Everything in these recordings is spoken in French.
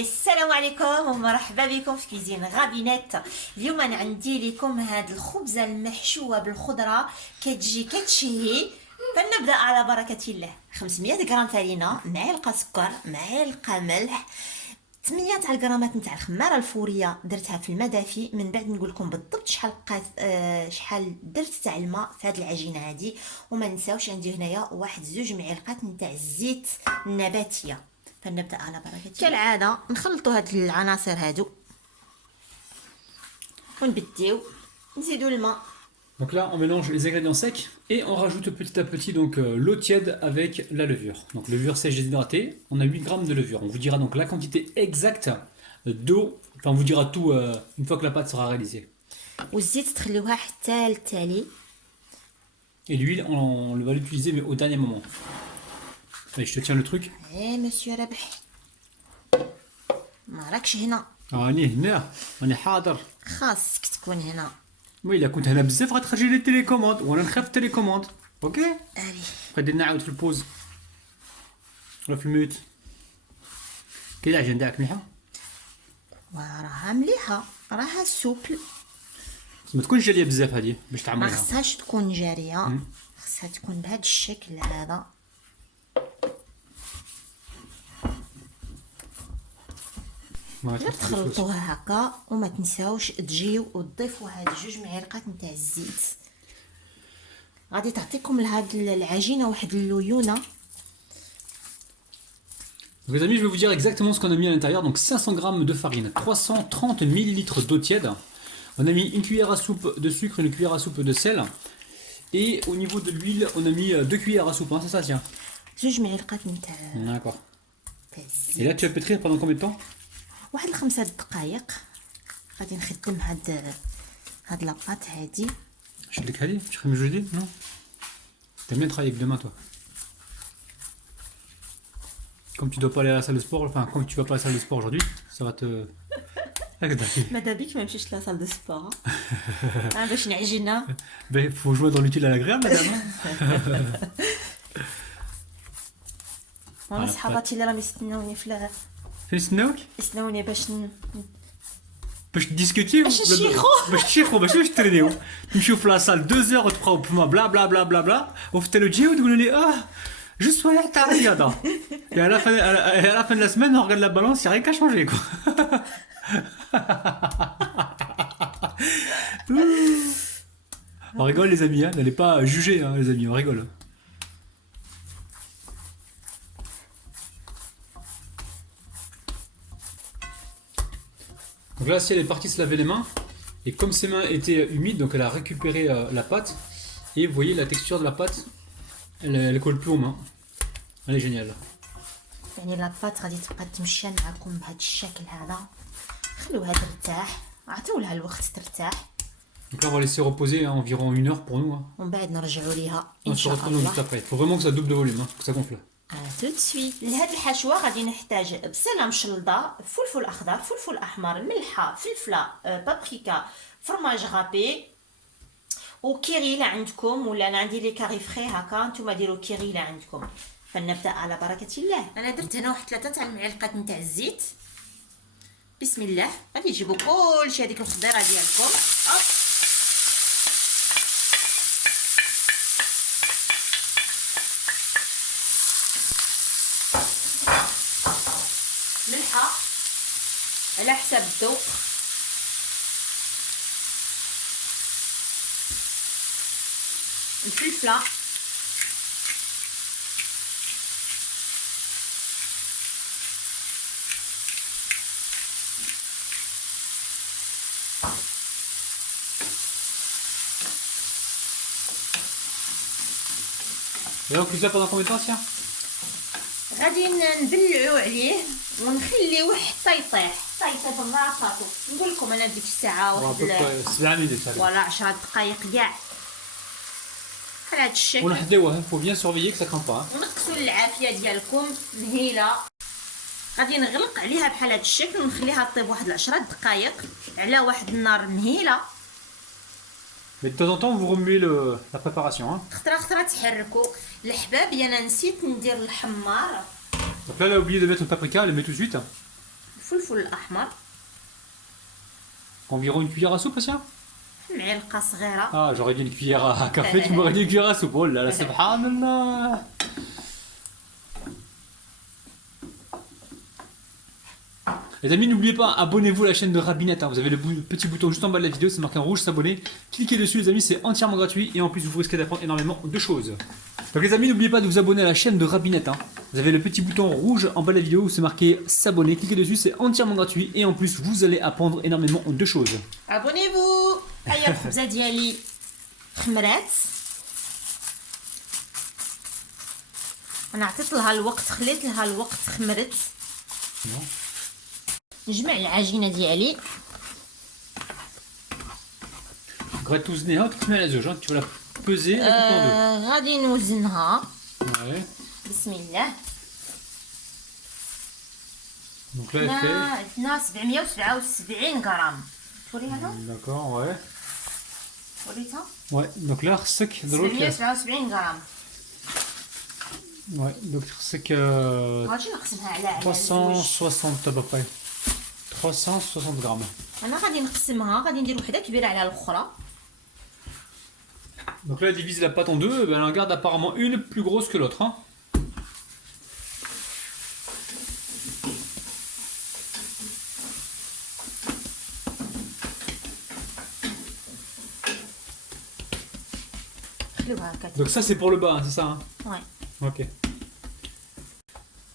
السلام عليكم ومرحبا بكم في كيزين غابينات. اليوم انا عندي لكم هاد الخبزه المحشوه بالخضره كتجي كتشهي. فلنبدا على بركه الله. 500 غرام فرينه، معلقه سكر، معلقه ملح، 8 تاع الغرامات نتاع الخماره الفوريه درتها في الماء دافي. من بعد نقول لكم بالضبط شحال درت تاع الماء في هذه العجينه هذه. وما نساوش عندي هنايا واحد 2 معالق نتاع الزيت النباتيه. فنبدا على بركه الله. كالعاده نخلطوا هاد العناصر هادو ونبديو نزيدوا الماء. Donc là, on mélange les ingrédients secs et on rajoute petit à petit donc l'eau tiède avec la levure. Donc levure sèche déshydratée, on a 8 grammes de levure. On vous dira donc la quantité exacte d'eau, enfin on vous dira tout une fois que la pâte sera réalisée. والزيت تخليوها حتى للتالي. Et l'huile, on va l'utiliser mais au dernier moment. Allez, je te tiens le truc. ايه مسيو ربح، ما راكش هنا، راني هنا، راني حاضر. خاصك تكون هنا. وي الا كنت هنا بزاف غتخرج لي التليكوموند وانا نخاف التليكوموند. اوكي الي غادي نعاود في البوز ولا في الميوت. كاين العجين تاعك مليحه؟ وراها مليحه، راها سوبل، ما تكونش جاليه بزاف هذه باش ما تعمريها. خصهاش تكون جاريه، خصها تكون بهذا الشكل هذا. غير تخلطوها هكا وما تنساوش تجيو وتضيفوا هاد 2 معالق نتاع الزيت. غادي تعطيكم لهاد العجينه واحد الليونه. Les amis, je vais vous dire exactement ce qu'on a mis à l'intérieur. Donc 500 g de farine, 330 ml d'eau tiède. On a mis une cuillère à soupe de sucre, une cuillère à soupe de sel. Et au niveau de l'huile, on a mis 2 cuillères à soupe, hein, c'est ça, tiens. 2 معالق نتاع D'accord. الزيت. Et là, tu vas pétrir pendant combien de temps? واحد 5 دقائق غادي نخدم هاد لاباط هادي. Je te l'ai tu serais mieux jeudi? Non? T'aimes bien travailler avec deux mains, toi. Comme tu dois pas aller à la salle de sport, enfin, comme tu vas pas à la salle de sport aujourd'hui, ça va te... ماذا بيك ما نمشيش لا سال دو سبور باش نعجنها. Ben, faut jouer dans l'utile à l'agréable, madame. وانا صحاباتي اللي راهم يستناوني في فين يستناوك؟ يستناوني باش باش تديسكوتيو باش نشيخو. باش تشيخو باش ترينيو نمشيو في لاصال 2 اور تبقاو بما بلا بلا بلا بلا بلا وفي التالي تجيو تقولوا لي جو سوي تاع الرياضه. Et à la fin de la semaine on regarde la balance, il y a rien qu'à changer quoi. On rigole les amis, hein. N'allez pas juger hein, les amis, on rigole. Donc là, si elle est partie se laver les mains, et comme ses mains étaient humides, donc elle a récupéré la pâte, et vous voyez la texture de la pâte, elle colle plus aux mains. Elle est géniale. يعني لاباط غادي تبقى تمشى معكم بهذا الشكل هذا. خلوها ترتاح، عطيو لها الوقت ترتاح. Donc là, on va laisser reposer environ 1 heure pour nous. Hein. ومن بعد نرجعوا ليها On ان se شاء retrouve الله. juste après. Faut vraiment que ça double de volume, hein, que ça gonfle. تو دو سويت. لهاد الحشوه غادي نحتاج بصله مشلضه، فلفل اخضر، فلفل احمر، ملحه، فلفله، بابريكا، فرماج غابي وكيري الا عندكم، ولا انا عندي لي كاري فري هكا، نتوما ديروا كيري الا عندكم. فلنبدا على بركه الله. انا درت هنا واحد 3 تاع المعالق نتاع الزيت. بسم الله. غادي تجيبوا كلشي هذيك الخضيره ديالكم. ملحه على حسب الذوق، الفلفله، Et on cuit ça pendant combien de temps, tiens? غادي نبلعو عليه ونخليوه حتى يطيح، حتى يطيب براساتو. نقول لكم انا ديك الساعه واحد 7 minutes. ولا 10 دقائق كاع على هذا الشكل. ونحديوه, faut bien surveiller que ça crame pas. Hein. ونقصوا العافيه ديالكم مهيله. غادي نغلق عليها بحال هذا الشكل ونخليها طيب واحد 10 دقائق على واحد النار مهيله. Mais de temps en temps, vous remuez la préparation. Hein. خطره خطره تحركوا. الحباب انا نسيت ندير الحمار. Donc là, elle a oublié de mettre le paprika, elle le met tout de suite. الفلفل الاحمر Environ une cuillère à soupe, Asia? معلقه صغيره. Ah, j'aurais dit une cuillère à café, tu m'aurais dit une cuillère à soupe. Oh là là, subhanallah. Les amis, n'oubliez pas, abonnez-vous à la chaîne de Rabinette. Hein. Vous avez le petit bouton juste en bas de la vidéo, c'est marqué en rouge, s'abonner. Cliquez dessus, les amis, c'est entièrement gratuit et en plus, vous risquez d'apprendre énormément de choses. Donc, les amis, n'oubliez pas de vous abonner à la chaîne de Rabinette. Hein. Vous avez le petit bouton rouge en bas de la vidéo où c'est marqué s'abonner. Cliquez dessus, c'est entièrement gratuit et en plus, vous allez apprendre énormément de choses. abonnez-vous. هيا الخبزه ديالي خمرات. انا عطيت لها الوقت، خليت لها الوقت، خمرت. نجمع العجينه ديالي. Gratouznez-ha, tu mets la zauge, hein. Tu vas la peser, la couper en deux. غادي نوزنها. Ouais. بسم الله. Donc là, elle fait. عندنا 777 غرام. توريها لهم؟ D'accord, ouais. وريتها؟ Ouais, donc là, sec, drôle. 777 غرام. Ouais, donc c'est que غادي نقسمها على 360 à peu près. 360 grammes. انا غادي نقسمها، غادي ندير وحده كبيره على الاخرى. Donc là, elle divise la pâte en deux, ben, elle en garde apparemment une plus grosse que l'autre. Hein. خلوها هكا. Donc ça, c'est pour le bas, hein, c'est ça hein. Ouais. Ok.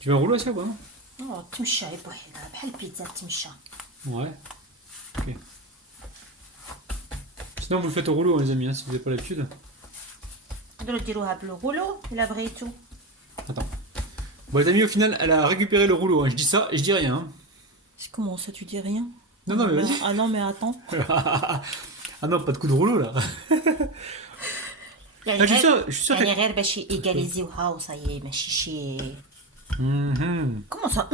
Tu veux un rouleau à ça ou pas non? تمشى بوحدها بحال البيتزا تمشى. Ouais. Ok. Sinon, vous le faites au rouleau, hein, les amis, hein, si vous n'avez pas l'habitude. تقدروا ديروها بالغولو الا بغيتو. Attends. Bon, les amis, au final, elle a récupéré le rouleau. Hein. Je dis ça et je dis rien. Hein. Comment ça, tu dis rien? Non, non, mais vas-y. Ah non, mais attends. Ah non, pas de coup de rouleau là. يعني je suis sûr, غير je suis sûr يعني غير باش ايغاليزيوها وصاي ماشي شي. Mhm. كومون سا؟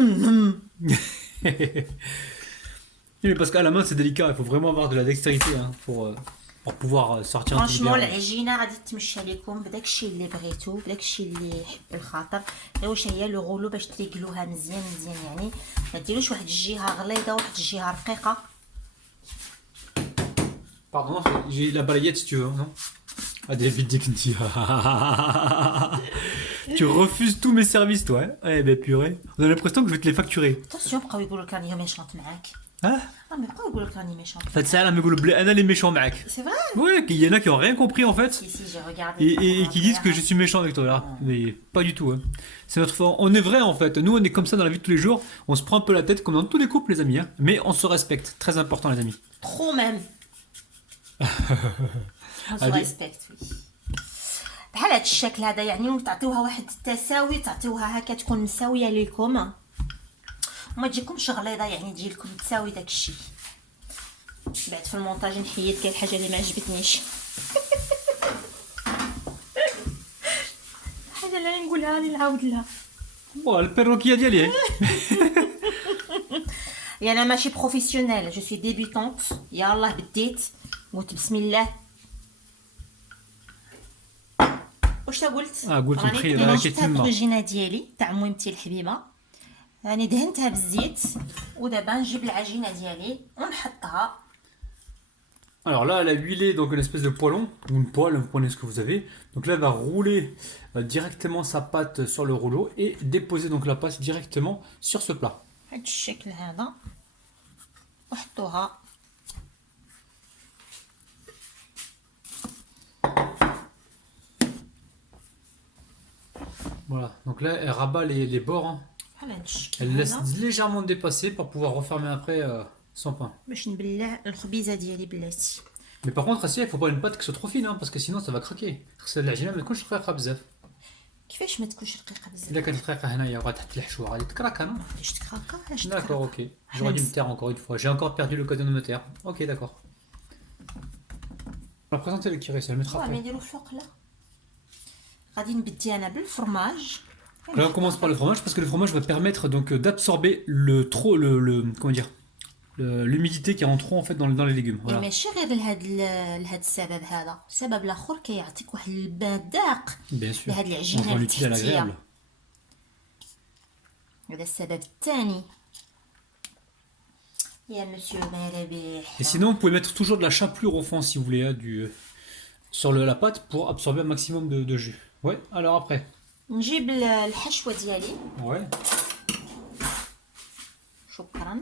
Oui, mais parce qu'à la main c'est délicat, il faut vraiment avoir de la dextérité hein, pour pouvoir sortir un truc فرانشمون bien. العجينه غادي تمشى لكم بداك الشيء اللي بغيتو، بداك الشيء اللي يحب الخاطر. غير واش هي لو غولو باش تريكلوها مزيان مزيان، يعني ما ديروش واحد الجهه غليظه وواحد الجهه رقيقه. Pardon, j'ai la balayette si tu veux, non? Ah, David Dickney. Tu refuses tous mes services, toi, hein? Eh ben purée. On a l'impression que je vais te les facturer. اتونسيون بقاو يقولوا لك راني méchante معاك. Hein? ما بقاو يقولوا لك راني méchante. En fait, ça, là, elle a les méchants, mec. C'est vrai. Ouais, il y en a qui ont rien compris en fait. Si j'ai regardé. Et qui disent que je suis méchant avec toi là. Mais pas du tout. Hein. C'est notre forme. On est vrai en fait. Nous on est comme ça dans la vie de tous les jours. On se prend un peu la tête comme dans tous les couples les amis. Hein. Mais on se respecte. Très important les amis. Trop même. On se Allez. respecte, oui. بحال هاد الشكل هذا يعني تعطيوها واحد التساوي، تعطيوها هكا تكون مساويه ليكم وما تجيكمش غليظه، يعني تجي لكم تساوي داك الشيء. بعد في المونتاج نحيد كاين حاجه اللي ما عجبتنيش. حاجه اللي نقولها اللي نعاود لها. Bon, le perroquet a dit allez. يعني انا ماشي بروفيسيونيل، جو سوي ديبيتونت. يلاه بديت قلت بسم الله. واش قلت؟ قلت راني بخير، انا راه جبت كيتم. الطاجينه ديالي تاع ميمتي الحبيبه، راني دهنتها بالزيت ودابا نجيب العجينه ديالي ونحطها. Alors là, elle a huilé donc une espèce de poêlon ou une poêle, vous prenez ce que vous avez. Donc là, elle va rouler directement sa pâte sur le rouleau et déposer donc la pâte directement sur ce plat. بهذا الشكل هذا وحطوها. Voilà. Donc là, elle rabat les bords. Hein. بحال هذا الشكل Elle laisse هذا légèrement dépasser pour pouvoir refermer après son pain. باش نبلع الخبيزه ديالي بلاتي. Mais par contre, Assia, il faut pas une pâte qui soit trop fine, hein, parce que sinon ça va craquer. C'est de la gêne, mais quand je ferai بزاف. كيفاش ما تكونش رقيقه بزاف؟ إلا كانت رقيقة هنايا وغا تحت الحشوة غادي تكراك non? علاش تكراكا؟ علاش D'accord, تكراكا؟ ok. J'aurais dû me taire encore une fois. J'ai encore perdu le cadeau de me taire. Ok, d'accord. On va présenter le kiré, ça le mettra مي après. نديرو الفوق لا. غادي نبدي انا بالفرماج. Là, on commence par le fromage parce que le fromage va permettre donc d'absorber comment dire, l'humidité qui est en trop en fait dans les légumes. Voilà. ماشي غير لهاد السبب هذا، السبب الاخر كيعطيك واحد المذاق Bien sûr. لهاد On العجينه rend l'utile à التحتيه. l'agréable. هذا السبب الثاني. يا مسيو ما ربيح. Et sinon, vous pouvez mettre toujours de la chapelure au fond si vous voulez, hein, sur la pâte pour absorber un maximum de jus. Ouais, alors après. نجيب الحشوة ديالي. Ouais. شكرا.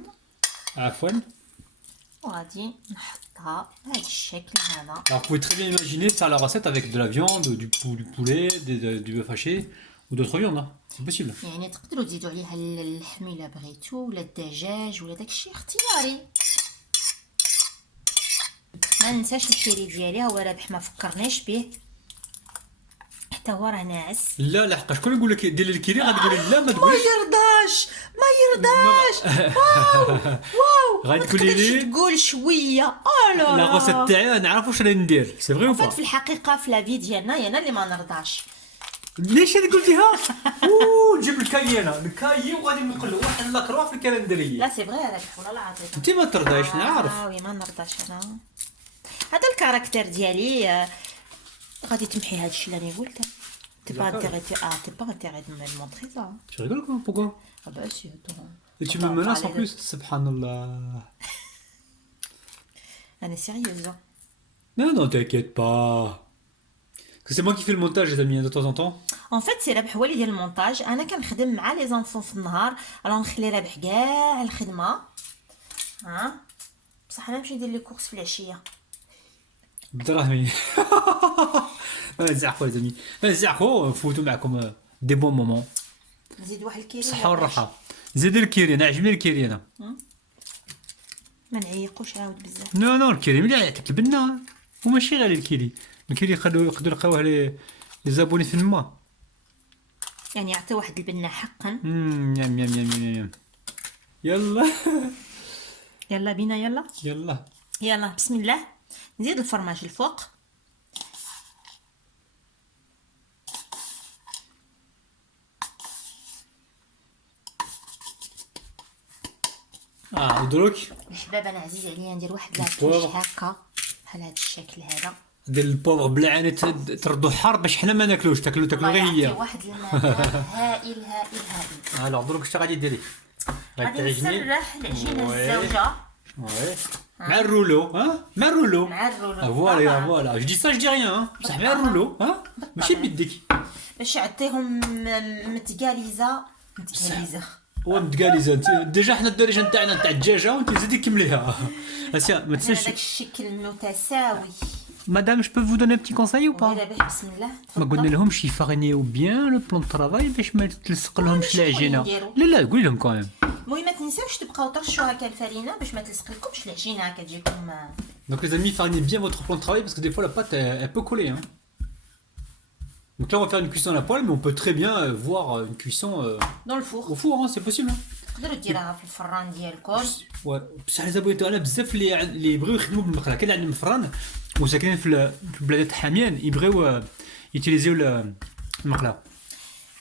Afouane. وغادي نحطها بهذا الشكل هذا. Alors vous pouvez très bien imaginer faire la recette avec de la viande, du poulet, du bœuf haché ou d'autres viandes. Hein. C'est possible. يعني تقدروا تزيدوا عليها اللحم الا بغيتو ولا الدجاج ولا داكشي اختياري. ما ننساش الكيري ديالي، هو رابح ما فكرناش به حتى هو راه ناعس. لا لا، شكون يقول لك دير الكيري غتقول لي لا ما ما تقولش. يرضاش ما يرضاش. واو غادي ما تقولي تقدرش لي تقول شويه. لا لا غوسيت تاعي نعرف واش راني ندير، سي فري فات وبا؟ في الحقيقه في لافي ديالنا انا اللي ما نرضاش. ليش هذه قلتيها؟ اوه نجيب الكاينه الكاي وغادي نقلو واحد لاكروا في الكالندريه. لا سي فغي رابح والله العظيم. انت ما ترضايش نعرف. وي ما نرضاش انا. هذا الكاركتير ديالي غادي تمحي هذا الشيء اللي انا قلته. T'es pas intéressé de me montrer ça. Tu rigoles quoi? Pourquoi? Ah bah si, attends. Et tu me menaces en plus? Subhanallah. Elle est sérieuse. Non, non, t'inquiète pas. Parce que c'est moi qui fais le montage, les amis, de temps en temps. En fait, c'est رابح هو اللي يدير المونتاج، انا كنخدم مع لي زانفون في النهار، راه نخلي رابح كاع الخدمه. ها بصح انا نمشي ندير لي كورس في العشيه. بدراهمي. نزعقوا les amis. نزعقوا نفوتوا معكم دي بون مومون. نزيد واحد الكيري. الصحة والراحة. زيد الكيري، انا عجبني الكيري انا. ما نعيقوش عاود بزاف. نو نو الكيري مليح يعطيك البنة. وماشي غير الكيري. الكيري يقدروا يلقاوه لي زابوني في الما. يعني يعطي واحد البنه حقا. يم يم يم يم. يلا. يلا بينا يلا. يلا. يلا بسم الله. نزيد الفرماج الفوق. ودروك الحباب انا عزيز عليا ندير واحد لاطوش هكا بحال هذا الشكل هذا. دير البوفر بلا عيني تردو حار باش حنا ما ناكلوش، تاكلو غير هي. واحد المذاق هائل هائل هائل. الوغ دروك اش غادي ديري؟ غادي نسرح العجينه الزوجه. وي مع الرولو. ها مع الرولو. مع الرولو. فوالا فوالا جو دي سا جو دي ريان بصح مع الرولو. ها ماشي بيديك باش يعطيهم متقاليزه. ومتقاليزه. ديجا حنا الدارجه نتاعنا نتاع الدجاجه وانت زيدي كمليها. اسيا ما تنساش. هذاك الشكل متساوي. مدام جو بو فو دوني بتي كونساي او با؟ بسم الله. ما قلنا لهمش يفارينيو بيان لو بلون طرافاي باش ما تلصق لهمش العجينه. لا لا قولي لهم كمان. المهم ما تنساوش تبقاو ترشوا هكا الفرينه باش ما تلصق لكمش العجينه هكا تجيكم. Donc les amis, farinez bien votre plan de travail parce que des fois la pâte elle peut coller. Hein. Donc là on va faire une cuisson à la poêle, mais on peut très bien voir une cuisson dans le four. Au four, hein, c'est possible. Hein. تقدروا ديروها في الفران ديالكم. Ouais. بصح لي زابويت انا بزاف اللي يبغيو يخدموا بالمقله كاين عندهم فران وساكنين في البلادات حاميان يبغيو يوتيليزيو المقله.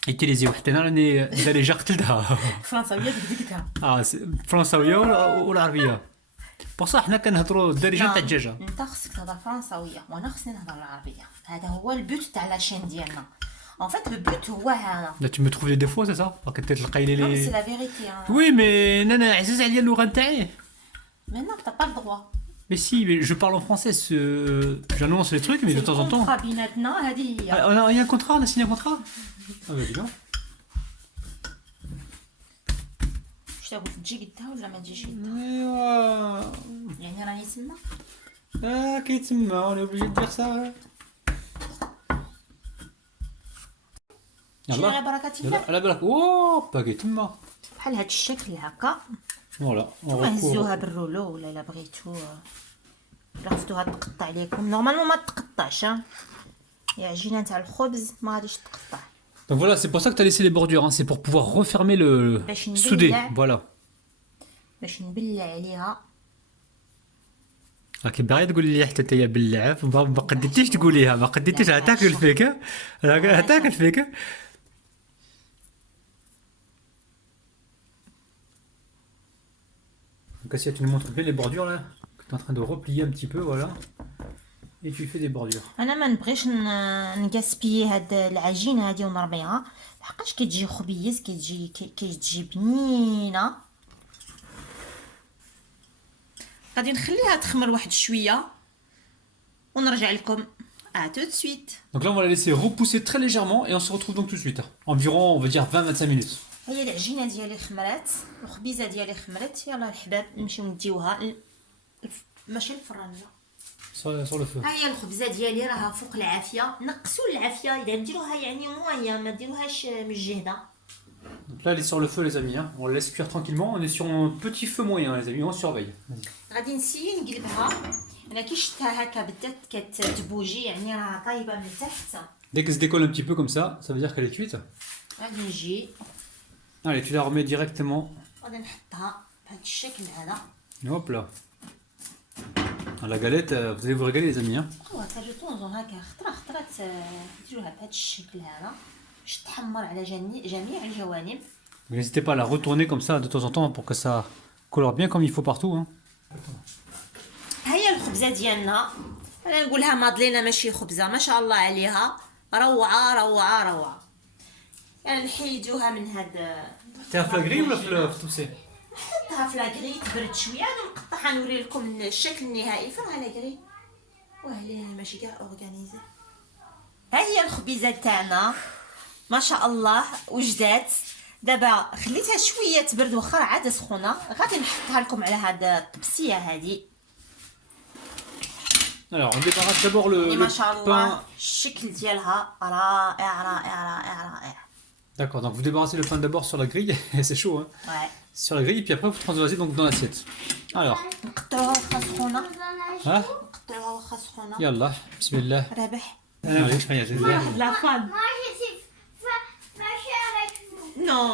يوتيليزيو حتى انا راني دارجه قتلتها. فرنساويه دقدقتها. فرنساويه والعربيه. بصح حنا كنهضروا الدارجه تاع الدجاجه. انت خصك تهضر فرنساويه وانا خصني نهضر العربيه. هذا هو البوت تاع لاشين ديالنا. En fait, le but هو هذا. Là tu me trouves des défauts, c'est ça? Parce que تلقاي لي. Non, c'est la vérité. Hein. Oui, mais انا عزيز عليا اللغه نتاعي. Mais non, t'as pas le droit. Mais si, mais je parle en français, j'annonce les trucs, mais de temps en temps. C'est le contrat بيناتنا هذه هي. Il y a un contrat, on a signé un contrat? Ah bah dis donc. واش تقول تجي قدها ولا ما تجيش قدها؟ ايوا. يعني راني تما. كيتسمى on est obligé de dire ça. يلا على بركة الله. على بالك. اوه باقي تما. بحال هاد الشكل هكا. فوالا. نتوما هزوها بالرولو ولا الا بغيتو. الا خفتوها تقطع عليكم نورمالمون ما تقطعش. هي عجينه تاع الخبز ما غاديش تقطع. Donc voilà, c'est pour ça que tu as laissé les bordures, hein. C'est pour pouvoir refermer le souder. Voilà. باش نبلع عليها. راكي باغي تقول لي حتى انت بلعه ما قديتيش تقوليها ما قديتيش هتاكل فيك هتاكل فيك. Donc si tu nous montres bien les bordures là, que tu es en train de replier un petit peu, voilà. Et tu fais des bordures. انا ما نبغيش نغاسبيي هاد العجينه هادي ونرميها لحقاش كتجي خبيز كتجي بنينه. غادي نخليها تخمر واحد شويه ونرجع لكم tout de suite. Donc là, on va la laisser repousser très légèrement et on se retrouve donc tout de suite. Environ, on va dire 20-25 minutes. هي العجينه ديالي خمرات الخبيزه ديالي خمرت. يلا الحباب نمشيو نديوها ماشي الفران لا. Sur le feu. ها هي الخبزه ديالي راها فوق العافيه. نقصوا العافيه اذا نديروها يعني مويه ما ديروهاش مجهده. Donc là, elle est sur le feu, les amis. Hein. On la laisse cuire tranquillement. On est sur un petit feu moyen, les amis. On surveille. غادي نسيي نقلبها. انا كي شفتها هكا بدات كتبوجي يعني راها طايبه من تحت. Dès qu'elle se décolle un petit peu comme ça veut dire qu'elle est cuite. غادي نجي Allez, tu la remets directement. غادي نحطها بهذا الشكل هذا. Hop là. La galette, vous allez vous régaler, les amis. Hein. هكا جو طونزون هكا خطرات ديروها بهذا الشكل هذا باش تحمر على جميع الجوانب. N'hésitez pas à la retourner comme ça de temps en temps pour que ça colore bien comme il faut partout. Hein. هيا الخبزه ديالنا انا نقولها مادلينا ماشي خبزه ما شاء الله عليها روعه روعه روعه. يعني نحيدوها من هاد T'es à flagri ou la tousser? نحطها في لاكري تبرد شويه. انا مقطعها نوري لكم الشكل النهائي. فين لاكري وهليها ماشي كاع اورغانيزي. ها هي الخبيزه تاعنا ما شاء الله وجدات. دابا خليتها شويه تبرد واخا عاد سخونه. غادي نحطها لكم على هاد الطبسيه هذه. Alors, on débarrasse d'abord le ما شاء الله pain. الشكل ديالها رائع رائع رائع رائع. D'accord, donc vous débarrassez le pain d'abord sur la grille, c'est chaud, hein. Ouais. Sur la grille, puis après vous transvasez donc dans l'assiette. Alors, نقطعوها واخا سخونه. hein, نقطعوها واخا سخونه. yallah, bismillah. رابح. Allez, je regarde, je regarde. La femme. Moi, je suis fâchée avec vous. Non.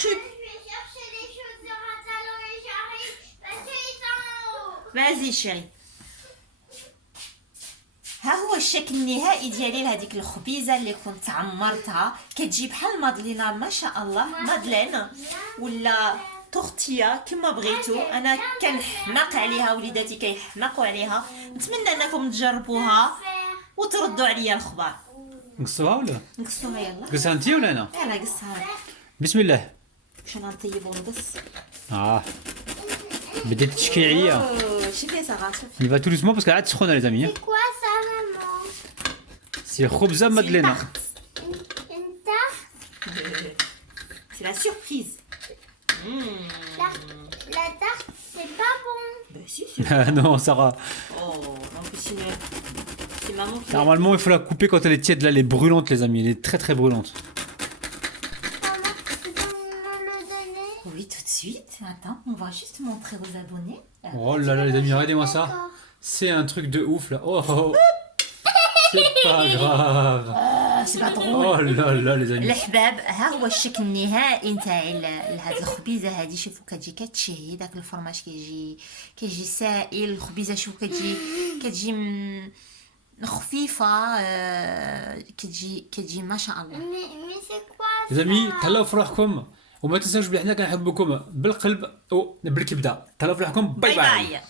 Je vais chercher les choses de pantalon et j'arrive parce qu'ils sont en haut. Vas-y chérie. ها هو الشكل النهائي ديالي لهذيك الخبيزه اللي كنت عمرتها. كتجي بحال مادلينا ما شاء الله مادلين ولا تورتيا كما بغيتو. انا كنحماق عليها وليداتي كيحماقوا عليها. نتمنى انكم تجربوها وتردوا عليا الخبر. نقصوها ولا؟ نقصوها يلا. قصها انت ولا انا؟ يلا قصها. بسم الله. باش انا نطيب ونقص. بديت تشكي عليا. أوه، شوفي صغار شوفي. Il va tout doucement parce qu'elle a سخونه les amis. C'est quoi ça, maman? C'est خبزه مادلينا. Une tarte? C'est la surprise. La tarte, c'est pas bon. Bah si, c'est... Ah non, Sarah. Oh, en plus c'est maman qui... Normalement, il faut la couper quand elle est tiède. Là, elle est brûlante, les amis. Elle est très très brûlante. Maman, tu peux me le donner? Oui, tout de suite. Attends, on va juste montrer aux abonnés. Oh là là, les amis, regardez-moi ça. C'est un truc de ouf là. Oh, oh. C'est pas grave. C'est pas drôle. Oh là là, les amis. الحباب ها هو الشكل النهائي نتاعي لهاد الخبيزه هذه. شوفوا كتجي كتشهي داك الفرماج كيجي سائل. الخبيزه شوفوا كتجي خفيفه. كتجي ما شاء الله. Mais c'est quoi Les ça? amis, تهلاو في روحكم وما تنساوش بلي حنا كنحبكم بالقلب وبالكبده. تهلاو في روحكم. باي باي.